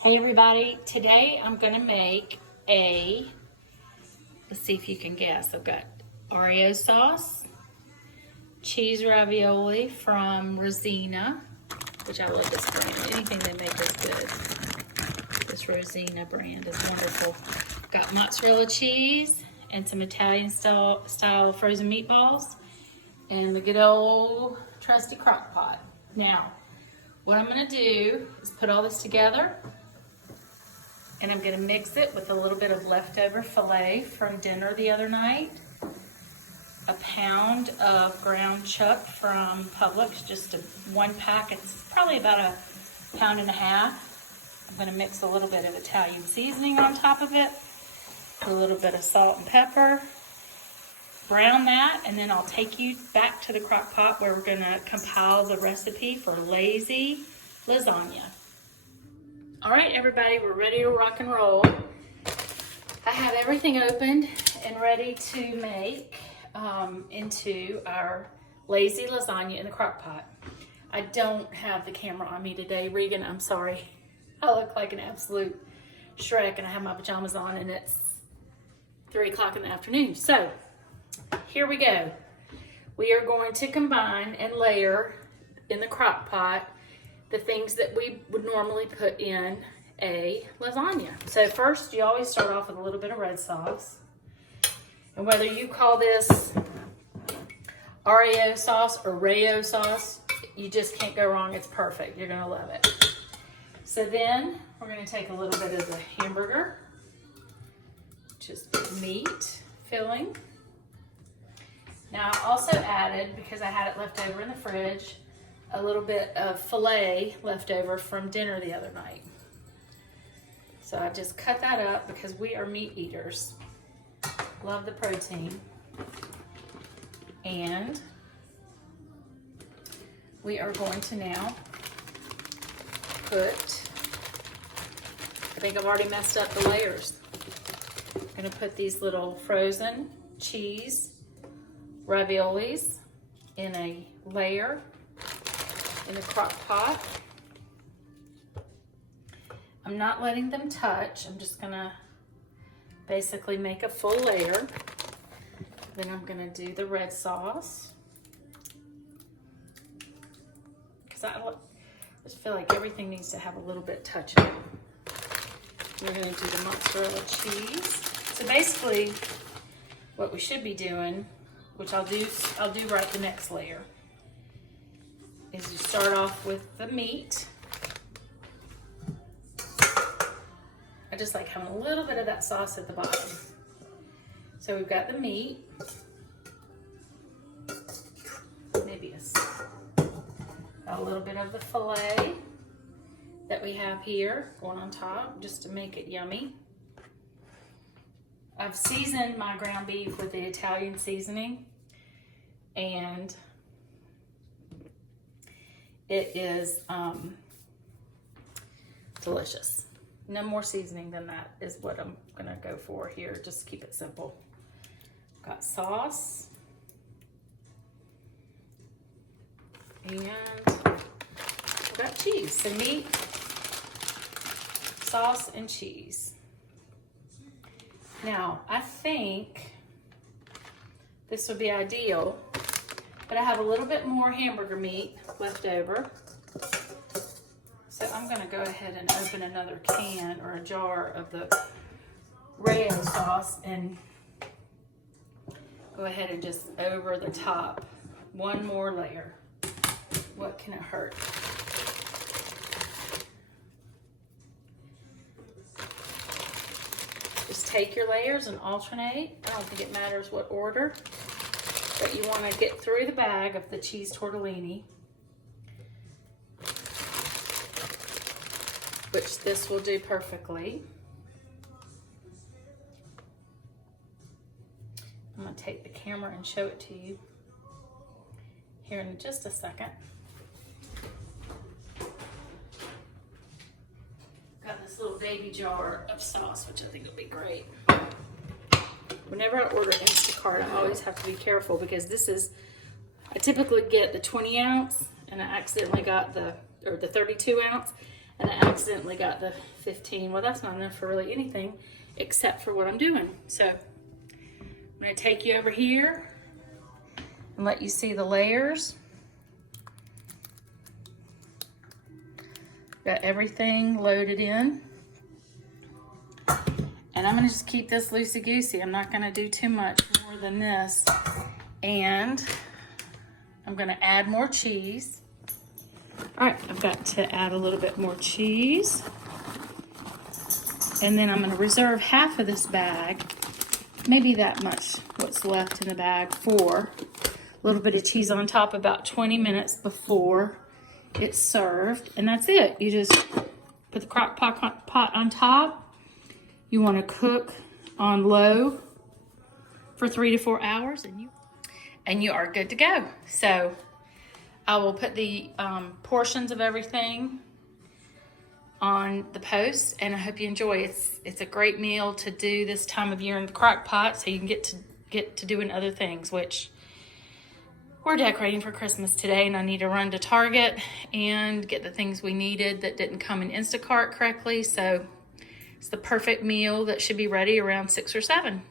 Hey everybody, today I'm gonna make let's see if you can guess. I've got Oreo sauce, cheese ravioli from Rosina, which I love this brand. Anything they make is good. This Rosina brand is wonderful. Got mozzarella cheese and some Italian style frozen meatballs and the good old trusty crock pot. Now, what I'm gonna do is put all this together, and I'm gonna mix it with a little bit of leftover filet from dinner the other night, a pound of ground chuck from Publix, just one pack. It's probably about a pound and a half. I'm gonna mix a little bit of Italian seasoning on top of it, a little bit of salt and pepper, brown that, and then I'll take you back to the crock pot where we're gonna compile the recipe for lazy lasagna. All right, everybody, we're ready to rock and roll. I have everything opened and ready to make into our lazy lasagna in the crock pot. I don't have the camera on me today. Regan, I'm sorry. I look like an absolute Shrek and I have my pajamas on and it's 3 o'clock in the afternoon. So here we go. We are going to combine and layer in the crock pot the things that we would normally put in a lasagna. So first, you always start off with a little bit of red sauce. And whether you call this Oreo sauce or Rayo sauce, you just can't go wrong. It's perfect. You're gonna love it. So then we're gonna take a little bit of the hamburger, just meat filling. Now I also added, because I had it left over in the fridge, a little bit of filet left over from dinner the other night. So I just cut that up because we are meat eaters. Love the protein. And we are going to now put, I think I've already messed up the layers. I'm gonna put these little frozen cheese raviolis in a layer in the crock pot. I'm not letting them touch. I'm just gonna basically make a full layer. Then I'm gonna do the red sauce, because I just feel like everything needs to have a little bit touch in it. We're gonna do the mozzarella cheese. So basically what we should be doing, which I'll do right the next layer, is you start off with the meat. I just like having a little bit of that sauce at the bottom. So we've got the meat, maybe a little bit of the filet that we have here going on top, just to make it yummy. I've seasoned my ground beef with the Italian seasoning, and it is delicious. No more seasoning than that is what I'm gonna go for here. Just keep it simple. Got sauce. And I've got cheese. So meat, sauce, and cheese. Now, I think this would be ideal, but I have a little bit more hamburger meat left over. So I'm gonna go ahead and open another can or a jar of the Rayo sauce and go ahead and just over the top, one more layer. What can it hurt? Just take your layers and alternate. I don't think it matters what order, but you wanna get through the bag of the cheese tortellini, which this will do perfectly. I'm gonna take the camera and show it to you here in just a second. Got this little baby jar of sauce, which I think will be great. Whenever I order Instacart, I always have to be careful because I typically get the 20 ounce and I accidentally got the 32 ounce. And I accidentally got the 15. Well, that's not enough for really anything except for what I'm doing. So I'm gonna take you over here and let you see the layers. Got everything loaded in. And I'm gonna just keep this loosey-goosey. I'm not gonna do too much more than this. And I'm gonna add more cheese. All right, I've got to add a little bit more cheese. And then I'm gonna reserve half of this bag, maybe that much, what's left in the bag, for a little bit of cheese on top about 20 minutes before it's served. And that's it. You just put the crock pot on top. You wanna cook on low for 3 to 4 hours and you are good to go. So I will put the portions of everything on the post, and I hope you enjoy it. It's a great meal to do this time of year in the crock pot, so you can get to doing other things, which we're decorating for Christmas today, and I need to run to Target and get the things we needed that didn't come in Instacart correctly. So it's the perfect meal that should be ready around 6 or 7.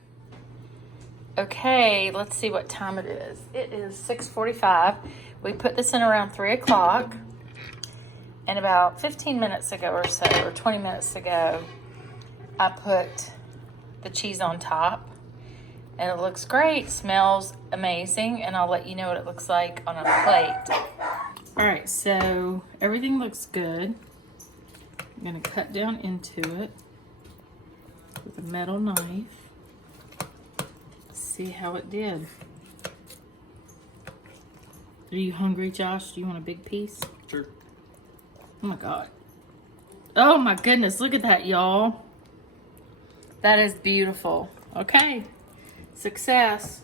Okay, let's see what time it is. It is 6:45. We put this in around 3 o'clock. And about 15 minutes ago or so, or 20 minutes ago, I put the cheese on top. And it looks great, smells amazing, and I'll let you know what it looks like on a plate. All right, so everything looks good. I'm gonna cut down into it with a metal knife. See how it did. Are you hungry, Josh? Do you want a big piece? Sure. Oh my God. Oh my goodness, look at that, y'all. That is beautiful. Okay, success.